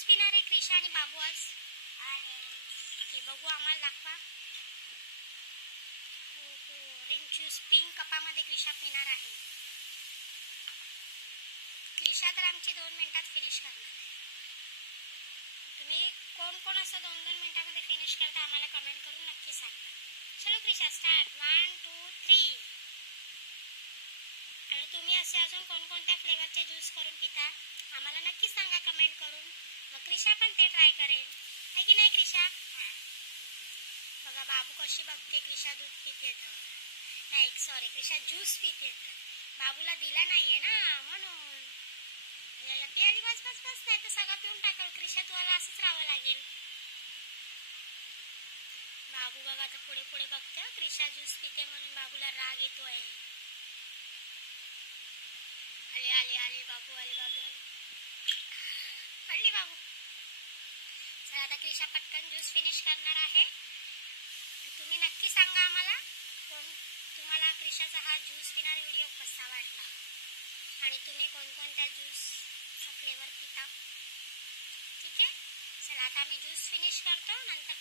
Juice पिणार आहे क्रिशा आणि बाबू आज? ओके, बघू आम्हाला दाखवा. ऑरेंज ज्यूस पिंक कपामध्ये क्रिशा पिणार आहे. क्रिशा तर आमची 2 मिनिटात फिनिश करणार. तुम्ही कोण कोण असं 2-2 मिनिटामध्ये फिनिश करता आम्हाला कमेंट करून नक्की सांगा. चलो क्रिशा स्टार्ट. 1 2 3. आणि तुम्ही असे अजून कोणकोणत्या फ्लेवरचे ज्यूस करून पिता आम्हाला नक्की सांगा कमेंट करून. मग क्रिशा पण ते ट्राय करेल, आहे की नाही क्रिशा? बघा बाबू कशी बघते. क्रिशा दूध पिते तर नाही, सॉरी क्रिशा ज्यूस पिते तर बाबूला दिला नाहीये ना म्हणून. पियाली बस बस बस, नाही तर सगळं पिऊन टाकल. क्रिशा तुला असंच राहावं लागेल. बाबू बघा आता पुढे पुढे बघते. क्रिशा ज्यूस पिते म्हणून बाबूला राग येतोय. आले आले आले बाबू, आले बाबू आले. पडली बाबू. चला आता क्रिशा पटकन ज्यूस फिनिश करणार आहे. तुम्ही नक्की सांगा आम्हाला तुम्हाला क्रिशाचा हा ज्यूस पिणार व्हिडिओ कसा वाटला आणि तुम्ही कोणकोणत्या ज्यूसचा फ्लेवर पिता. ठीक आहे, चला आता आम्ही ज्यूस फिनिश करतो, नंतर